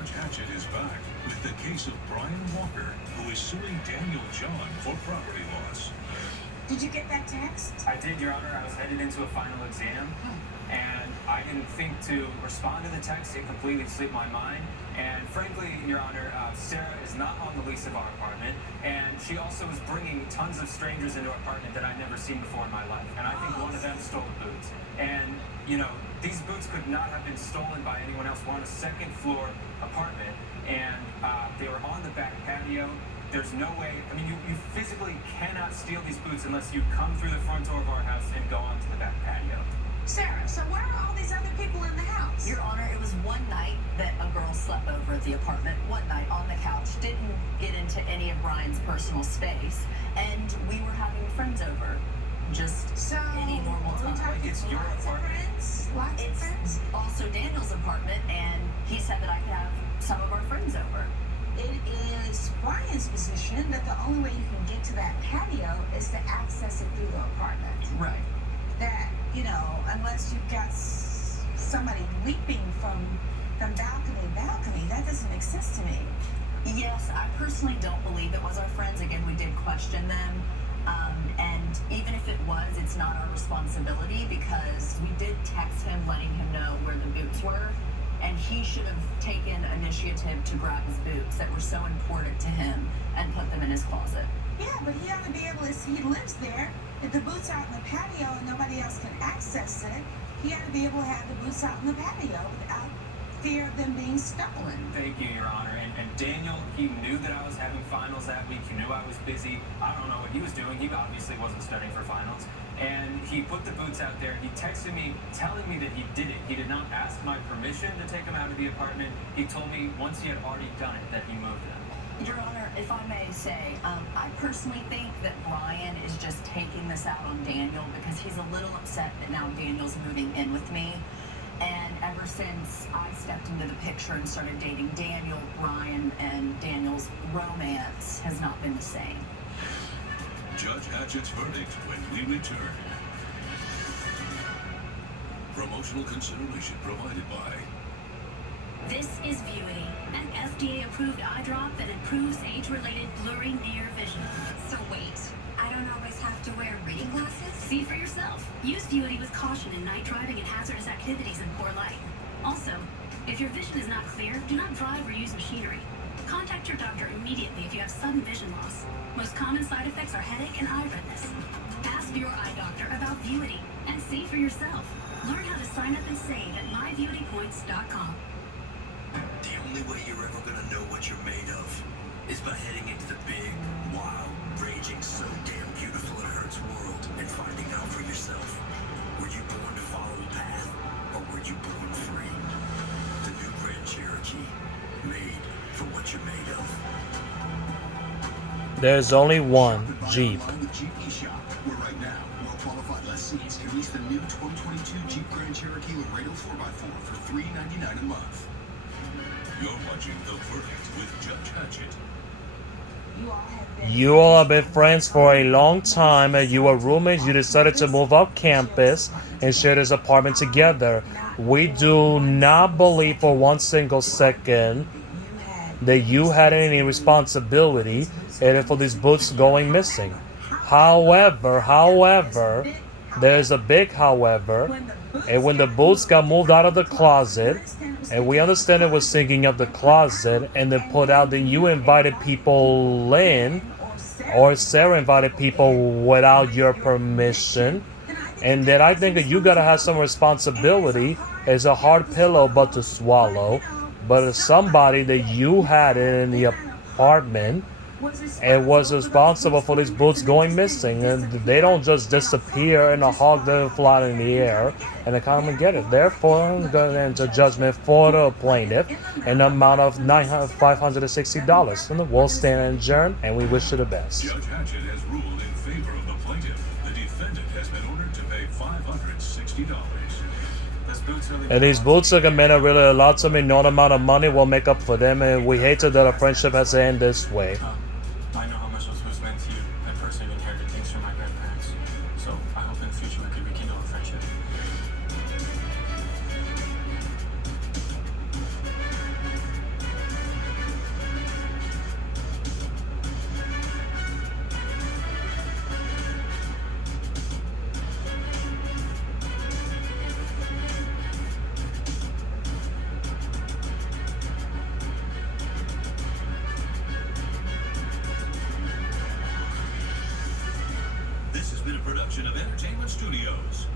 Judge Hatchett is back with the case of Brian Walker, who is suing Daniel John for property loss. Did you get that text? I did, Your Honor. I was headed into a final exam, and I didn't think to respond to the text. It completely slipped my mind. And frankly, Your Honor, Sarah is not on the lease of our apartment, and she also was bringing tons of strangers into our apartment that I'd never seen before in my life. And I think one of them stole boots. And, you know, these boots could not have been stolen by anyone else. We're on a second floor apartment, and they were on the back patio. There's no way, I mean, you physically cannot steal these boots unless you come through the front door of our house and go onto the back patio. Sarah, so where are all these other people in the house? Your Honor, it was one night that a girl slept over at the apartment, one night on the couch, didn't get into any of Brian's personal space, and we were having friends over. Just any normal time. Like it's your apartment. Lots of friends? Also Daniel's apartment, and he said that I could have some of our friends over. It is Brian's position that the only way you can get to that patio is to access it through the apartment. Right. That, you know, unless you've got somebody leaping from balcony to balcony, that doesn't make sense to me. Yes, I personally don't believe it was our friends. Again, we did question them. And even if it was, it's not our responsibility because we did text him letting him know where the boots were. And he should have taken initiative to grab his boots that were so important to him and put them in his closet. Yeah, but he ought to be able to, he lives there. If the boots out in the patio and nobody else can access it, he ought to be able to have the boots out in the patio without fear of them being stolen. Thank you, Your Honor. And Daniel, he knew that I was having finals that week. He knew I was busy. I don't know what he was doing. He obviously wasn't studying for finals. And he put the boots out there. He texted me telling me that he did it. He did not ask my permission to take them out of the apartment. He told me once he had already done it that he moved them. Your Honor, if I may say, I personally think that Brian is just taking this out on Daniel because he's a little upset that now Daniel's moving in with me. And ever since I stepped into the picture and started dating Daniel, Brian and Daniel's romance has not been the same. Judge Hatchett's verdict when we return. Promotional consideration provided by... This is Vuity, an FDA-approved eye drop that improves age-related blurry near vision. So wait, I don't always have to wear reading glasses? See for yourself. Use Vuity with caution in night driving and hazardous activities in poor light. Also, if your vision is not clear, do not drive or use machinery. Contact your doctor immediately if you have sudden vision loss. Most common side effects are headache and eye redness. Ask your eye doctor about Vuity and see for yourself. Learn how to sign up and save at myvuitypoints.com. The only way you're ever gonna know what you're made of is by heading into the big, wild, raging, so damn beautiful it hurts world and finding out for yourself. Were you born to follow a path, or were you born free? The new Grand Cherokee, made for what you're made of. There's only one Jeep. With Jeep eShop, where right now, well-qualified lessees can lease the new 2022 Jeep Grand Cherokee Laredo 4x4 for $399 a month. You're watching The Verdict with Judge Hatchett. You all have been friends for a long time, and you were roommates. You decided to move off campus and share this apartment together. We do not believe for one single second that you had any responsibility for these boots going missing. However, there's a big however, and when the boots got moved out of the closet, and we understand it was sinking up the closet, and then put out, then you invited people in, or Sarah invited people without your permission, and then I think that you gotta have some responsibility. It's a hard pillow but to swallow, but as somebody that you had in the apartment and was responsible for these boots going missing, and they don't just disappear in a hawk that fly in the air and they come and get it. Therefore, I'm going to enter judgment for the plaintiff in the amount of $560. And we'll stand adjourned, and we wish you the best. Judge Hatchett has ruled in favor of the plaintiff. The defendant has been ordered to pay $560. And these boots are meant to really a lot to me. No amount of money will make up for them, and we hate that a friendship has to end this way. I know how much those boots meant to you. I personally inherited things from my grandparents. So I hope in the future we could rekindle a friendship. has been a production of Entertainment Studios.